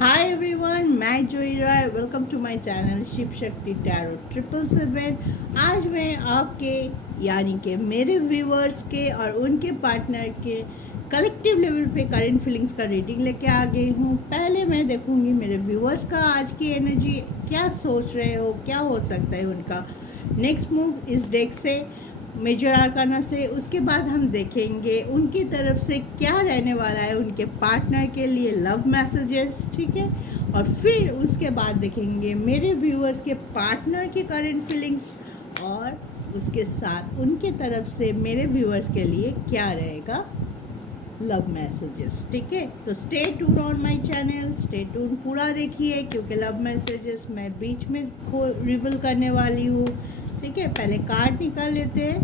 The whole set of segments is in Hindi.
हाय एवरीवन, मैं Joey Roy. Welcome to my channel Shiv Shakti tarot 777। आज मैं आपके यानी कि मेरे व्यूअर्स के और उनके पार्टनर के कलेक्टिव लेवल पे करंट फीलिंग्स का रीडिंग लेके आ गई हूँ। पहले मैं देखूँगी मेरे व्यूअर्स का आज की एनर्जी, क्या सोच रहे हो, क्या हो सकता है उनका नेक्स्ट मूव इस डेक से, मेजर आर्काना से। उसके बाद हम देखेंगे उनकी तरफ से क्या रहने वाला है उनके पार्टनर के लिए लव मैसेजेस, ठीक है। और फिर उसके बाद देखेंगे मेरे व्यूअर्स के पार्टनर की करंट फीलिंग्स और उसके साथ उनके तरफ से मेरे व्यूअर्स के लिए क्या रहेगा लव मैसेजेस, ठीक है। तो stay tune on my channel, stay tune पूरा देखिए क्योंकि लव मैसेजेस मैं बीच में रिवील करने वाली हूँ, ठीक है। पहले कार्ड निकाल लेते हैं।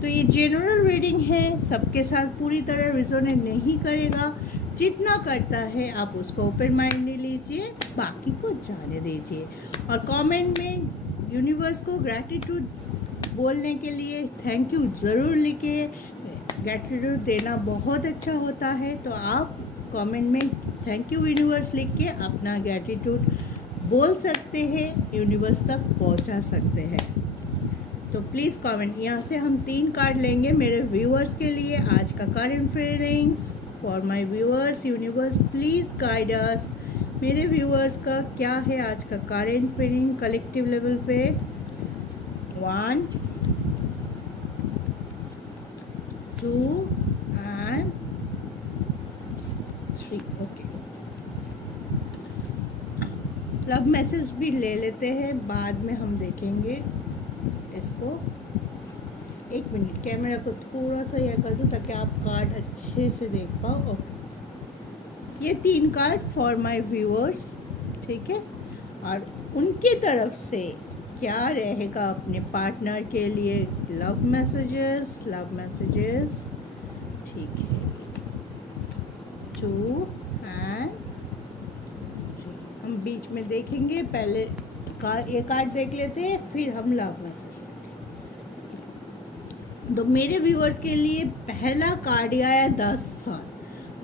तो ये जनरल रीडिंग है, सबके साथ पूरी तरह रिजोनेट नहीं करेगा। जितना करता है आप उसको ओपन माइंड लीजिए, बाकी को जाने दीजिए। और कमेंट में यूनिवर्स को ग्रैटिट्यूड बोलने के लिए थैंक यू ज़रूर लिखिए। ग्रैटिट्यूड देना बहुत अच्छा होता है, तो आप कमेंट में थैंक यू यूनिवर्स लिख के अपना ग्रैटिट्यूड बोल सकते हैं, यूनिवर्स तक पहुंचा सकते हैं। तो प्लीज़ कमेंट। यहाँ से हम 3 कार्ड लेंगे मेरे व्यूअर्स के लिए आज का current feelings for my viewers. Universe please guide us. मेरे व्यूअर्स का क्या है आज का करंट फीलिंग कलेक्टिव लेवल पे। 1 2 and 3। ओके, लव मैसेज भी ले लेते हैं, बाद में हम देखेंगे इसको। एक मिनट, कैमरा को थोड़ा सा यह कर दूँ ताकि आप कार्ड अच्छे से देख पाओ। ओके, ये 3 कार्ड फॉर माय व्यूअर्स, ठीक है। और उनकी तरफ से क्या रहेगा अपने पार्टनर के लिए लव मैसेजेस, ठीक है। 2 and 3 हम बीच में देखेंगे। पहले ये कार्ड देख लेते हैं, फिर हम लव मैसेज। तो मेरे व्यूअर्स के लिए पहला कार्ड आया 10 साल।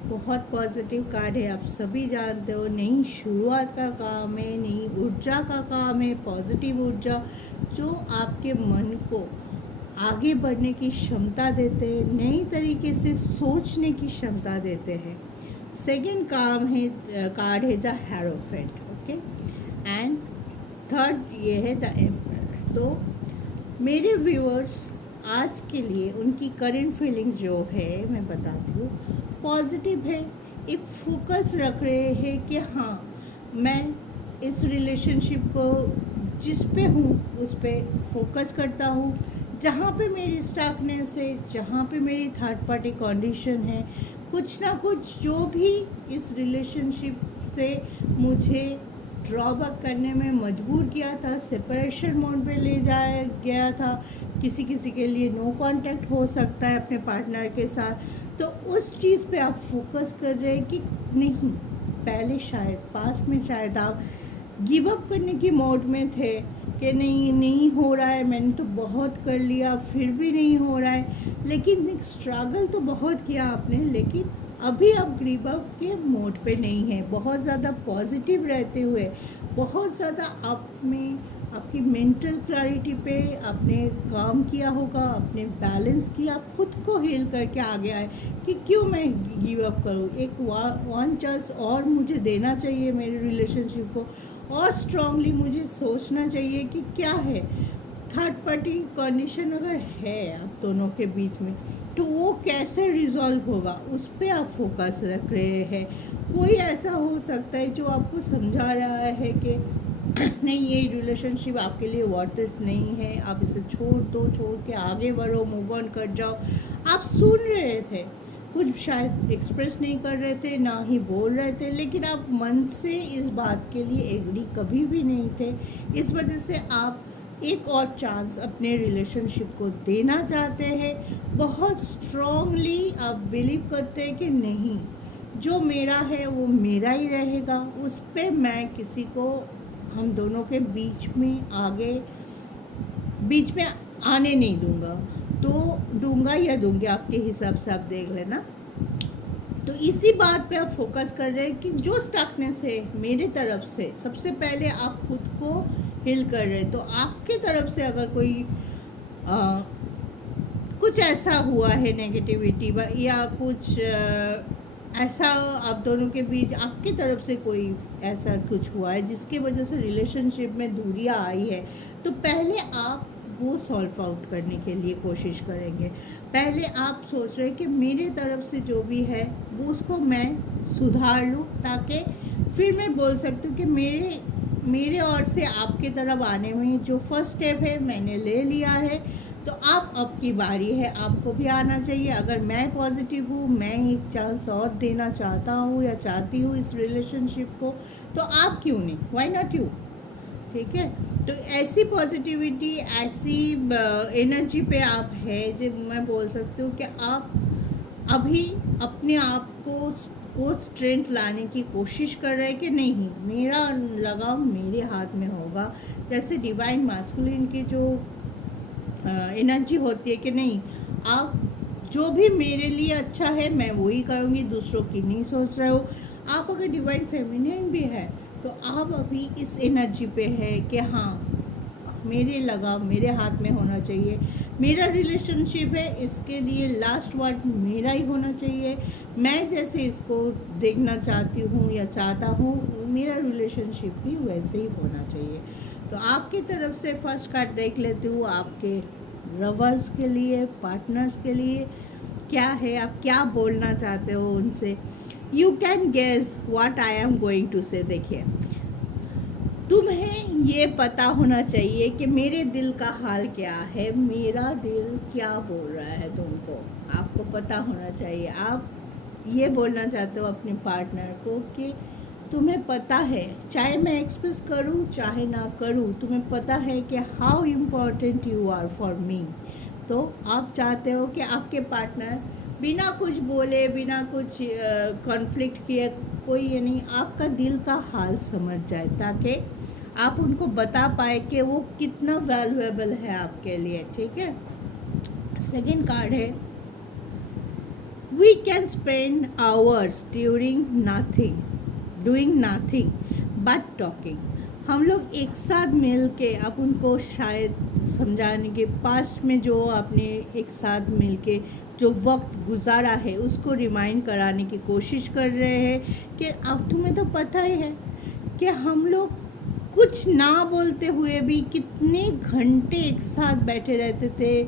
बहुत पॉजिटिव कार्ड है, आप सभी जानते हो। नई शुरुआत का काम है, नई ऊर्जा का काम है, पॉजिटिव ऊर्जा जो आपके मन को आगे बढ़ने की क्षमता देते हैं, नई तरीके से सोचने की क्षमता देते हैं। सेकेंड कार्ड है the hierophant, okay. And third ये है द एम्पायर। तो मेरे व्यूअर्स आज के लिए उनकी करंट फीलिंग्स जो है मैं बताती हूँ, पॉजिटिव है। एक फोकस रख रहे हैं कि हाँ, मैं इस रिलेशनशिप को जिस पे हूँ उस पे फोकस करता हूँ। जहाँ पे मेरी स्टकनेस है, जहाँ पे मेरी थर्ड पार्टी कंडीशन है, कुछ ना कुछ जो भी इस रिलेशनशिप से मुझे ड्रॉबैक करने में मजबूर किया था, सेपरेशन मोड पे ले जाया गया था। किसी किसी के लिए नो कांटेक्ट हो सकता है अपने पार्टनर के साथ। तो उस चीज़ पे आप फोकस कर रहे हैं कि नहीं, पहले शायद पास्ट में शायद आप गिव अप करने की मोड में थे कि नहीं हो रहा है, मैंने तो बहुत कर लिया फिर भी नहीं हो रहा है। लेकिन स्ट्रगल तो बहुत किया आपने, लेकिन अभी आप गिव अप के मोड पे नहीं है। बहुत ज़्यादा पॉजिटिव रहते हुए, बहुत ज़्यादा आप में आपकी मेंटल क्लैरिटी पे आपने काम किया होगा, आपने बैलेंस किया, आप खुद को हील करके आगे आए कि क्यों मैं गिव अप करूँ। एक वन चांस और मुझे देना चाहिए मेरे रिलेशनशिप को, और स्ट्रांगली मुझे सोचना चाहिए कि क्या है थर्ड पार्टी कंडीशन अगर है आप दोनों के बीच में, तो वो कैसे रिजॉल्व होगा, उस पर आप फोकस रख रहे हैं। कोई ऐसा हो सकता है जो आपको समझा रहा है कि नहीं, ये रिलेशनशिप आपके लिए वर्थ नहीं है, आप इसे छोड़ दो, छोड़ के आगे बढ़ो, मूव ऑन कर जाओ। आप सुन रहे थे, कुछ शायद एक्सप्रेस नहीं कर रहे थे, ना ही बोल रहे थे, लेकिन आप मन से इस बात के लिए एग्री कभी भी नहीं थे। इस वजह से आप एक और चांस अपने रिलेशनशिप को देना चाहते हैं। बहुत स्ट्रांगली आप बिलीव करते हैं कि नहीं, जो मेरा है वो मेरा ही रहेगा, उस पर मैं किसी को हम दोनों के बीच में आने नहीं दूंगा। तो दूंगा या दूंगी, आपके हिसाब से आप देख लेना। तो इसी बात पे आप फोकस कर रहे हैं कि जो स्टकनेस है मेरे तरफ से, सबसे पहले आप खुद को हिल कर रहे हैं। तो आपके तरफ से अगर कोई कुछ ऐसा हुआ है नेगेटिविटी या कुछ ऐसा आप दोनों के बीच आपकी तरफ से कोई ऐसा कुछ हुआ है जिसकी वजह से रिलेशनशिप में दूरियां आई है, तो पहले आप वो सॉल्व आउट करने के लिए कोशिश करेंगे। पहले आप सोच रहे हैं कि मेरे तरफ से जो भी है वो उसको मैं सुधार लूँ, ताकि फिर मैं बोल सकती हूँ कि मेरे और से आपके तरफ आने में जो फर्स्ट स्टेप है मैंने ले लिया है, तो अब की बारी है, आपको भी आना चाहिए। अगर मैं पॉजिटिव हूँ, मैं एक चांस और देना चाहता हूँ या चाहती हूँ इस रिलेशनशिप को, तो आप क्यों नहीं, व्हाई नॉट यू। ठीक है, तो ऐसी पॉजिटिविटी, ऐसी एनर्जी पे आप है जो मैं बोल सकती हूँ कि आप अभी अपने आप को वो स्ट्रेंथ लाने की कोशिश कर रहे हैं कि नहीं, मेरा लगाव मेरे हाथ में होगा। जैसे डिवाइन मास्कुलिन की जो एनर्जी होती है कि नहीं, आप जो भी मेरे लिए अच्छा है मैं वही करूँगी, दूसरों की नहीं सोच रहे हो। आप अगर डिवाइन फेमिनिन भी है तो आप अभी इस एनर्जी पे है कि हाँ, मेरे लगाव मेरे हाथ में होना चाहिए, मेरा रिलेशनशिप है, इसके लिए लास्ट वर्ड मेरा ही होना चाहिए। मैं जैसे इसको देखना चाहती हूँ या चाहता हूँ, मेरा रिलेशनशिप भी वैसे ही होना चाहिए। तो आपकी तरफ से फर्स्ट कार्ड देख लेती हूँ, आपके लवर्स के लिए, पार्टनर्स के लिए क्या है, आप क्या बोलना चाहते हो उनसे। You can guess what I am going to say. देखिए, तुम्हें ये पता होना चाहिए कि मेरे दिल का हाल क्या है, मेरा दिल क्या बोल रहा है तुमको, आपको पता होना चाहिए। आप ये बोलना चाहते हो अपने पार्टनर को कि तुम्हें पता है, चाहे मैं एक्सप्रेस करूं चाहे ना करूं, तुम्हें पता है कि how important you are for me. तो आप चाहते हो कि आपके पार्टनर बिना कुछ बोले, बिना कुछ कॉन्फ्लिक्ट किए, कोई ये नहीं, आपका दिल का हाल समझ जाए, ताकि आप उनको बता पाए कि वो कितना वैल्यूएबल है आपके लिए। ठीक है, सेकंड कार्ड है, we can spend hours during nothing doing nothing but talking. हम लोग एक साथ मिल के, आप उनको शायद समझाने के, पास्ट में जो आपने एक साथ मिल के जो वक्त गुजारा है उसको रिमाइंड कराने की कोशिश कर रहे हैं कि अब तुम्हें तो पता ही है कि हम लोग कुछ ना बोलते हुए भी कितने घंटे एक साथ बैठे रहते थे,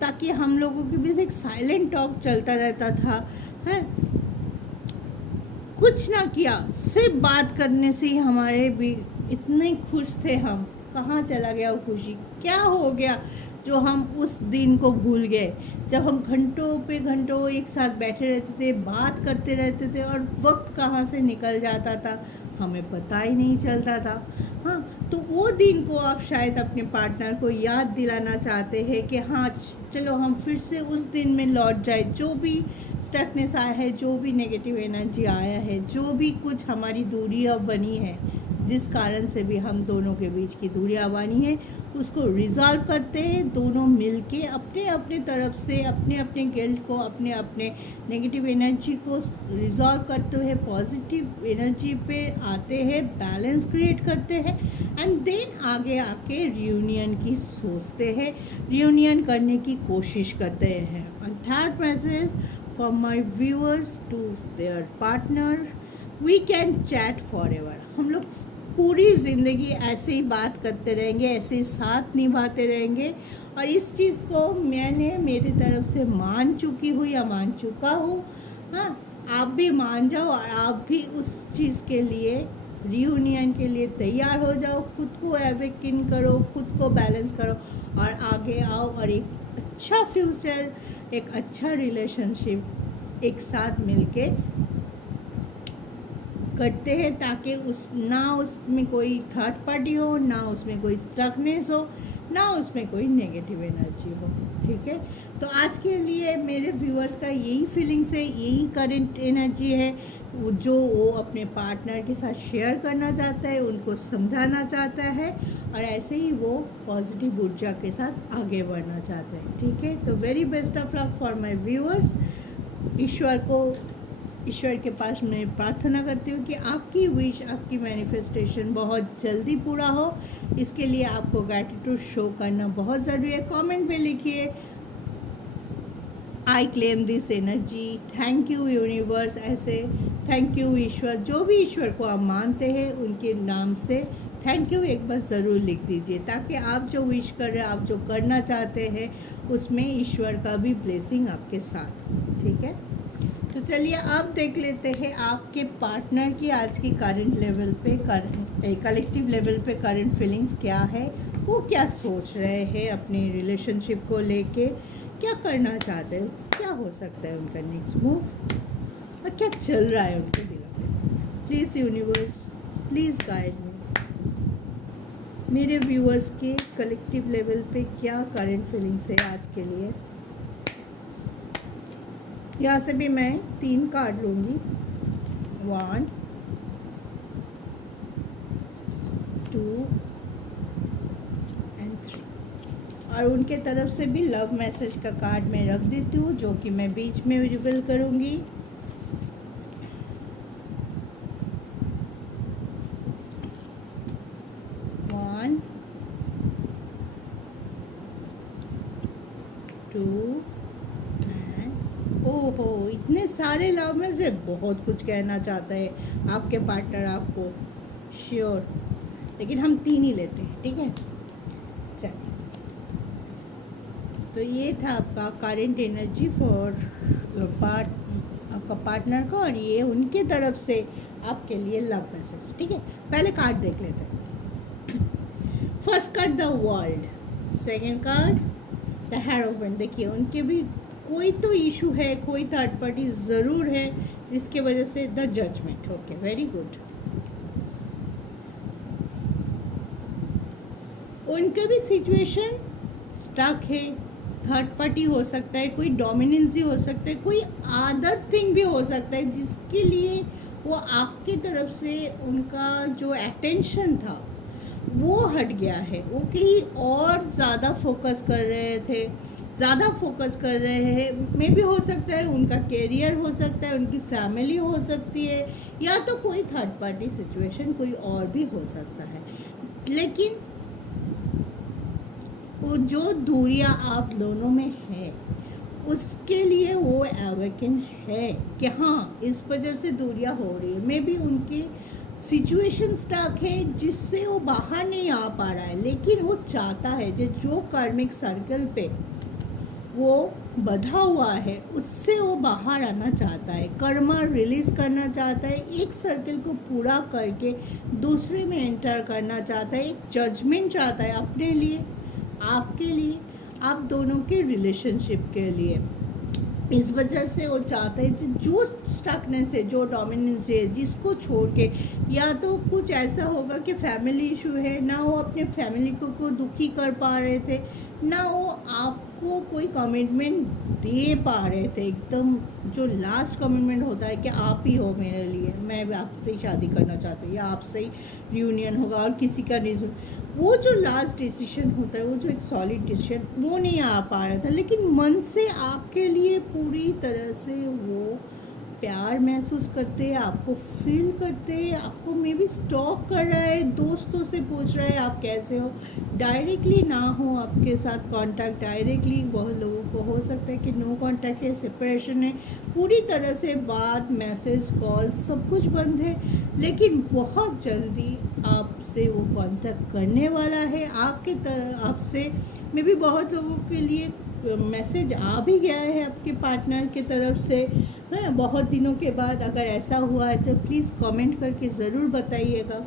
ताकि हम लोगों के बीच एक साइलेंट टॉक चलता रहता था, है, कुछ ना किया, सिर्फ बात करने से ही हमारे भी इतने खुश थे हम। कहाँ चला गया वो खुशी, क्या हो गया जो हम उस दिन को भूल गए, जब हम घंटों पे घंटों एक साथ बैठे रहते थे, बात करते रहते थे, और वक्त कहाँ से निकल जाता था हमें पता ही नहीं चलता था। हाँ, तो वो दिन को आप शायद अपने पार्टनर को याद दिलाना चाहते हैं कि हाँ चलो हम फिर से उस दिन में लौट जाए, जो भी स्टकनेस आया है, जो भी नेगेटिव एनर्जी आया है, जो भी कुछ हमारी दूरियां बनी है, जिस कारण से भी हम दोनों के बीच की दूरियां बनी है, उसको रिजॉल्व करते हैं दोनों मिलके, अपने अपने तरफ से अपने अपने गिल्ट को, अपने अपने नेगेटिव एनर्जी को रिजॉल्व करते हुए पॉजिटिव एनर्जी पे आते हैं, बैलेंस क्रिएट करते हैं, एंड देन आगे आके रियूनियन की सोचते हैं, रियूनियन करने की कोशिश करते हैं। And third message for my viewers to their partner, we can chat forever. हम लोग पूरी ज़िंदगी ऐसे ही बात करते रहेंगे, ऐसे ही साथ निभाते रहेंगे, और इस चीज़ को मैंने मेरी तरफ से मान चुकी हूँ या मान चुका हूँ। हाँ, आप भी मान जाओ और आप भी उस चीज़ के लिए, रियूनियन के लिए तैयार हो जाओ, खुद को अवेकिन करो, खुद को बैलेंस करो और आगे आओ, और एक अच्छा फ्यूचर, एक अच्छा रिलेशनशिप एक साथ मिलके करते हैं, ताकि ना उसमें कोई थर्ड पार्टी हो, ना उसमें कोई स्टकनेस हो, ना उसमें कोई नेगेटिव एनर्जी हो। ठीक है, तो आज के लिए मेरे व्यूअर्स का यही फीलिंग्स है, यही करंट एनर्जी है जो वो अपने पार्टनर के साथ शेयर करना चाहता है, उनको समझाना चाहता है, और ऐसे ही वो पॉजिटिव ऊर्जा के साथ आगे बढ़ना चाहता है। ठीक है, तो very best of luck for my viewers. ईश्वर को ईश्वर के पास मैं प्रार्थना करती हूँ कि आपकी विश, आपकी मैनिफेस्टेशन बहुत जल्दी पूरा हो। इसके लिए आपको ग्रैटिट्यूड शो करना बहुत ज़रूरी है। कमेंट में लिखिए I claim this energy, thank you universe, ऐसे थैंक यू ईश्वर, जो भी ईश्वर को आप मानते हैं उनके नाम से थैंक यू एक बार ज़रूर लिख दीजिए, ताकि आप जो विश कर रहे हैं, आप जो करना चाहते हैं, उसमें ईश्वर का भी ब्लेसिंग आपके साथ हो। ठीक है, तो चलिए अब देख लेते हैं आपके पार्टनर की आज की करंट लेवल पे, कलेक्टिव लेवल पे करंट फीलिंग्स क्या है, वो क्या सोच रहे हैं अपने रिलेशनशिप को लेके, क्या करना चाहते हैं, क्या हो सकता है उनका नेक्स्ट मूव, और क्या चल रहा है उनके दिल में। Please universe, please guide me. मेरे व्यूअर्स के कलेक्टिव लेवल पे क्या करंट फीलिंग्स है आज के लिए। यहाँ से भी मैं 3 कार्ड लूँगी, 1 2 एंड 3, और उनके तरफ से भी लव मैसेज का कार्ड मैं रख देती हूँ, जो कि मैं बीच में रिवील करूँगी। ओहो, इतने सारे लव में से बहुत कुछ कहना चाहता है आपके पार्टनर आपको, श्योर, लेकिन हम 3 ही लेते हैं, ठीक है। चलिए, तो ये था आपका करंट एनर्जी फॉर आपका पार्टनर का, और ये उनके तरफ से आपके लिए लव मैसेज। ठीक है, पहले कार्ड देख लेते हैं। First card the world, second card the heroin. देखिए, उनके भी कोई तो इशू है, कोई थर्ड पार्टी ज़रूर है जिसके वजह से the judgement. Okay, very good. उनका भी सिचुएशन स्टक है, थर्ड पार्टी हो सकता है, कोई डोमिनेंसी हो सकता है, कोई अदर थिंग भी हो सकता है जिसके लिए वो आपकी तरफ से उनका जो अटेंशन था वो हट गया है। वो कहीं और ज़्यादा फोकस कर रहे थे, ज़्यादा फोकस कर रहे हैं। मे भी हो सकता है उनका कैरियर, हो सकता है उनकी फैमिली हो सकती है, या तो कोई थर्ड पार्टी सिचुएशन कोई और भी हो सकता है। लेकिन वो जो दूरियां आप दोनों में है, उसके लिए वो अवेकन है कि हाँ, इस वजह से दूरियां हो रही है। मे बी उनकी सिचुएशन स्टक है जिससे वो बाहर नहीं आ पा रहा है, लेकिन वो चाहता है जो कार्मिक सर्कल पे वो बंधा हुआ है उससे वो बाहर आना चाहता है, कर्मा रिलीज़ करना चाहता है, एक सर्कल को पूरा करके दूसरे में एंटर करना चाहता है, एक जजमेंट चाहता है अपने लिए, आपके लिए, आप दोनों के रिलेशनशिप के लिए। इस वजह से वो चाहते हैं कि जो स्टकनेस है, जो डोमिनेंस है, जिसको छोड़ के, या तो कुछ ऐसा होगा कि फैमिली इशू है, ना वो अपने फैमिली को दुखी कर पा रहे थे, ना वो आपको कोई कमिटमेंट दे पा रहे थे, एकदम जो लास्ट कमिटमेंट होता है कि आप ही हो मेरे लिए, मैं भी आपसे ही शादी करना चाहती हूँ, या आपसे ही रियूनियन होगा और किसी का नहीं। वो जो लास्ट डिसीजन होता है, वो जो एक सॉलिड डिसीजन, वो नहीं आ पा रहा था, लेकिन मन से आपके लिए पूरी तरह से वो प्यार महसूस करते हैं, आपको फील करते हैं, आपको मे बी स्टॉक कर रहा है, दोस्तों से पूछ रहा है आप कैसे हो, डायरेक्टली ना हो आपके साथ कांटेक्ट, डायरेक्टली बहुत लोगों को हो सकता है कि नो कांटेक्ट है, सेपरेशन है, पूरी तरह से बात, मैसेज, कॉल सब कुछ बंद है, लेकिन बहुत जल्दी आपसे वो कांटेक्ट करने वाला है। आपसे मे बी बहुत लोगों के लिए मैसेज आ भी गया है आपके पार्टनर की तरफ से, है, बहुत दिनों के बाद। अगर ऐसा हुआ है तो प्लीज़ कमेंट करके ज़रूर बताइएगा।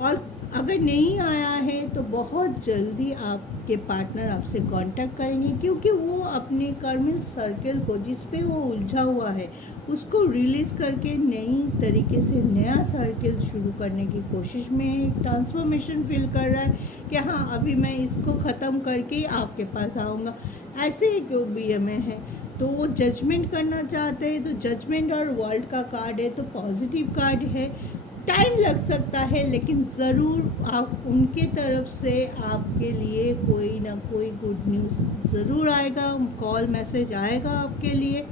और अगर नहीं आया है तो बहुत जल्दी आपके पार्टनर आपसे कांटेक्ट करेंगे, क्योंकि वो अपने कर्मिक सर्कल को, जिस पे वो उलझा हुआ है, उसको रिलीज़ करके नई तरीके से नया सर्कल शुरू करने की कोशिश में एक ट्रांसफॉर्मेशन फील कर रहा है कि हाँ, अभी मैं इसको ख़त्म करके आपके पास आऊँगा। ऐसे ही जो भी हमें है, तो वो जजमेंट करना चाहते हैं, तो जजमेंट और वर्ल्ड का कार्ड है, तो पॉजिटिव कार्ड है। टाइम लग सकता है, लेकिन ज़रूर आप उनके तरफ से आपके लिए कोई ना कोई गुड न्यूज़ ज़रूर आएगा, कॉल मैसेज आएगा आपके लिए।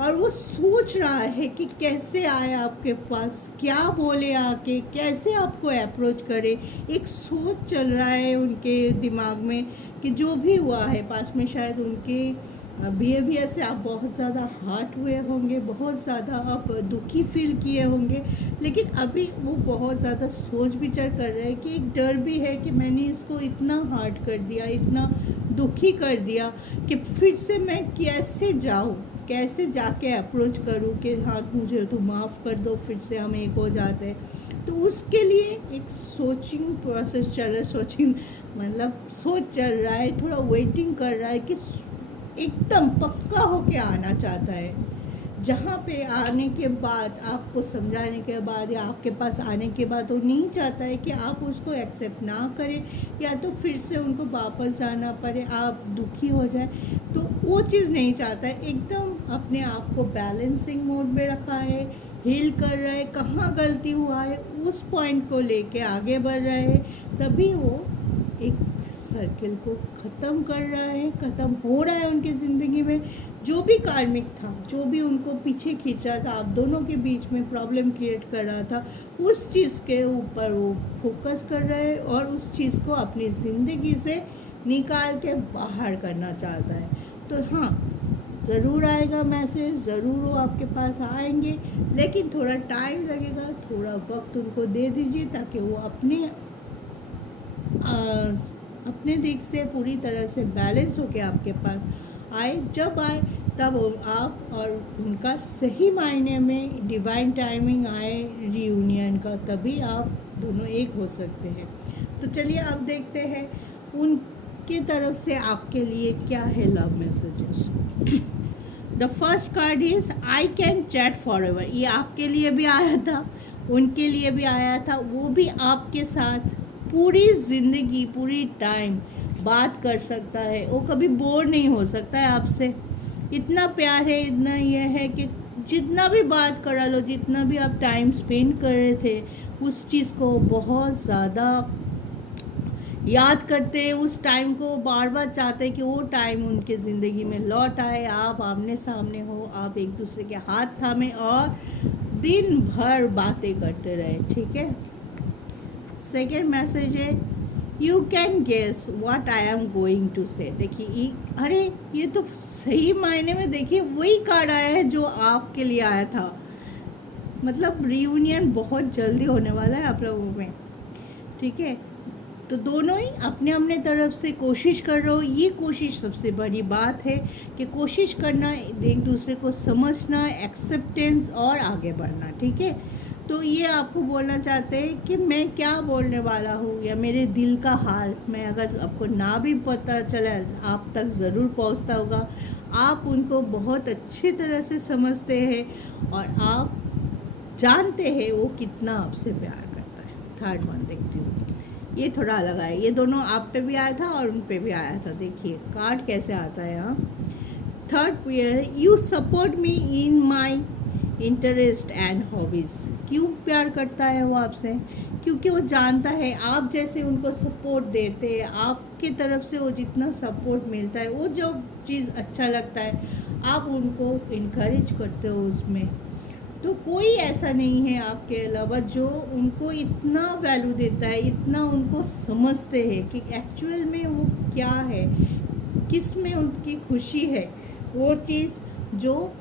और वो सोच रहा है कि कैसे आए आपके पास, क्या बोले आके, कैसे आपको अप्रोच करे। एक सोच चल रहा है उनके दिमाग में कि जो भी हुआ है पास में, शायद उनके बिहेवियर से आप बहुत ज़्यादा हर्ट हुए होंगे, बहुत ज़्यादा आप दुखी फील किए होंगे, लेकिन अभी वो बहुत ज़्यादा सोच विचार कर रहे हैं कि एक डर भी है कि मैंने इसको इतना हर्ट कर दिया, इतना दुखी कर दिया कि फिर से मैं कैसे जाऊँ, कैसे जाके अप्रोच करूँ कि हाँ मुझे तो माफ़ कर दो, फिर से हम एक हो जाते हैं। तो उसके लिए एक सोचिंग प्रोसेस चल रहा है, सोचिंग मतलब सोच चल रहा है, थोड़ा वेटिंग कर रहा है कि एकदम पक्का होके आना चाहता है। जहाँ पे आने के बाद, आपको समझाने के बाद या आपके पास आने के बाद वो नहीं चाहता है कि आप उसको एक्सेप्ट ना करें या तो फिर से उनको वापस जाना पड़े, आप दुखी हो जाए, तो वो चीज़ नहीं चाहता है। एकदम अपने आप को बैलेंसिंग मोड में रखा है, हील कर रहा है, कहाँ गलती हुआ है उस पॉइंट को लेके आगे बढ़ रहा है, तभी वो एक सर्किल को ख़त्म कर रहा है, ख़त्म हो रहा है उनकी ज़िंदगी में। जो भी कार्मिक था, जो भी उनको पीछे खींच रहा था, आप दोनों के बीच में प्रॉब्लम क्रिएट कर रहा था, उस चीज़ के ऊपर वो फोकस कर रहा है और उस चीज़ को अपनी ज़िंदगी से निकाल के बाहर करना चाहता है। तो हाँ, ज़रूर आएगा मैसेज, ज़रूर वो आपके पास आएंगे, लेकिन थोड़ा टाइम लगेगा, थोड़ा वक्त उनको दे दीजिए ताकि वो अपने दिक से पूरी तरह से बैलेंस होके आपके पास आए। जब आए तब आप और उनका सही मायने में डिवाइन टाइमिंग आए रियूनियन का, तभी आप दोनों एक हो सकते हैं। तो चलिए अब देखते हैं उनके तरफ से आपके लिए क्या है love messages. The first card is I can chat for ever. ये आपके लिए भी आया था, उनके लिए भी आया था। वो भी आपके साथ पूरी ज़िंदगी, पूरी टाइम बात कर सकता है, वो कभी बोर नहीं हो सकता है आपसे। इतना प्यार है, इतना ये है कि जितना भी बात करा लो, जितना भी आप टाइम स्पेंड कर रहे थे, उस चीज़ को बहुत ज़्यादा याद करते हैं, उस टाइम को बार बार चाहते हैं कि वो टाइम उनके ज़िंदगी में लौट आए, आप आमने सामने हो, आप एक दूसरे के हाथ थामे और दिन भर बातें करते रहे। ठीक है। सेकेंड मैसेज है you can guess what I am going to say. देखिए अरे ये तो सही मायने में देखिए वही कार्ड आया है जो आपके लिए आया था। मतलब रियूनियन बहुत जल्दी होने वाला है आप लोगों में। ठीक है, तो दोनों ही अपने अपने तरफ से कोशिश कर रहे हो। ये कोशिश सबसे बड़ी बात है कि कोशिश करना, एक दूसरे को समझना, एक्सेप्टेंस और आगे बढ़ना। ठीक है, तो ये आपको बोलना चाहते हैं कि मैं क्या बोलने वाला हूँ या मेरे दिल का हाल, मैं अगर आपको ना भी पता चला आप तक ज़रूर पहुँचता होगा। आप उनको बहुत अच्छे तरह से समझते हैं और आप जानते हैं वो कितना आपसे प्यार करता है। थर्ड वन देखती हूँ, ये थोड़ा अलग आया, ये दोनों आप पे भी आया था और उन पे भी आया था। देखिए कार्ड कैसे आता है यहाँ। Third, you support me in my interest and hobbies. क्यों प्यार करता है वो आपसे? क्योंकि वो जानता है आप जैसे उनको सपोर्ट देते हैं, आपके तरफ से वो जितना सपोर्ट मिलता है, वो जो चीज़ अच्छा लगता है आप उनको इनकरेज करते हो उसमें। तो कोई ऐसा नहीं है आपके अलावा जो उनको इतना वैल्यू देता है, इतना उनको समझते हैं कि एक्चुअल में वो क्या है, किस में उनकी खुशी है। वो चीज़ जो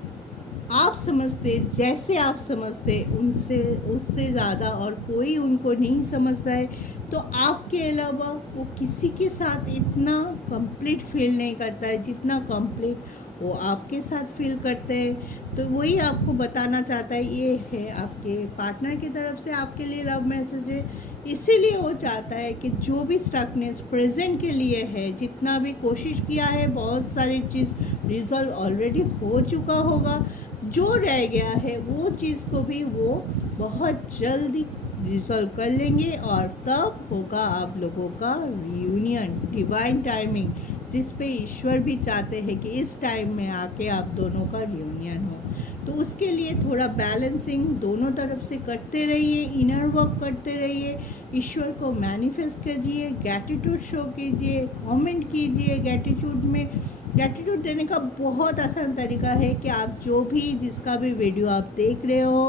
आप समझते, जैसे आप समझते, उनसे उससे ज़्यादा और कोई उनको नहीं समझता है। तो आपके अलावा वो किसी के साथ इतना कंप्लीट फील नहीं करता है जितना कंप्लीट वो आपके साथ फील करते हैं। तो वही आपको बताना चाहता है। ये है आपके पार्टनर की तरफ से आपके लिए लव मैसेज है। इसीलिए वो चाहता है कि जो भी स्टकनेस प्रेजेंट के लिए है, जितना भी कोशिश किया है, बहुत सारी चीज़ रिजॉल्व ऑलरेडी हो चुका होगा, जो रह गया है वो चीज़ को भी वो बहुत जल्दी रिजॉल्व कर लेंगे और तब होगा आप लोगों का रियूनियन, डिवाइन टाइमिंग, जिस पे ईश्वर भी चाहते हैं कि इस टाइम में आके आप दोनों का रियूनियन हो। तो उसके लिए थोड़ा बैलेंसिंग दोनों तरफ से करते रहिए, इनर वर्क करते रहिए, ईश्वर को मैनिफेस्ट कीजिए, ग्रैटिट्यूड शो कीजिए, कमेंट कीजिए। ग्रैटिट्यूड देने का बहुत आसान तरीका है कि आप जो भी जिसका भी वीडियो आप देख रहे हो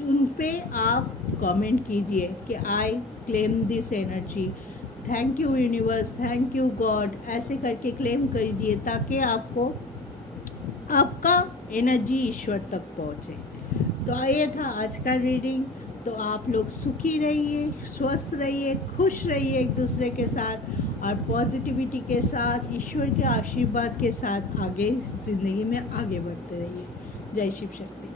उन पे आप कमेंट कीजिए कि I claim this energy, thank you universe, thank you God, ऐसे करके क्लेम कीजिए ताकि आपको आपका एनर्जी ईश्वर तक पहुँचे। तो ये था आज का रीडिंग। तो आप लोग सुखी रहिए, स्वस्थ रहिए, खुश रहिए एक दूसरे के साथ और पॉजिटिविटी के साथ, ईश्वर के आशीर्वाद के साथ आगे ज़िंदगी में आगे बढ़ते रहिए। जय शिव शक्ति।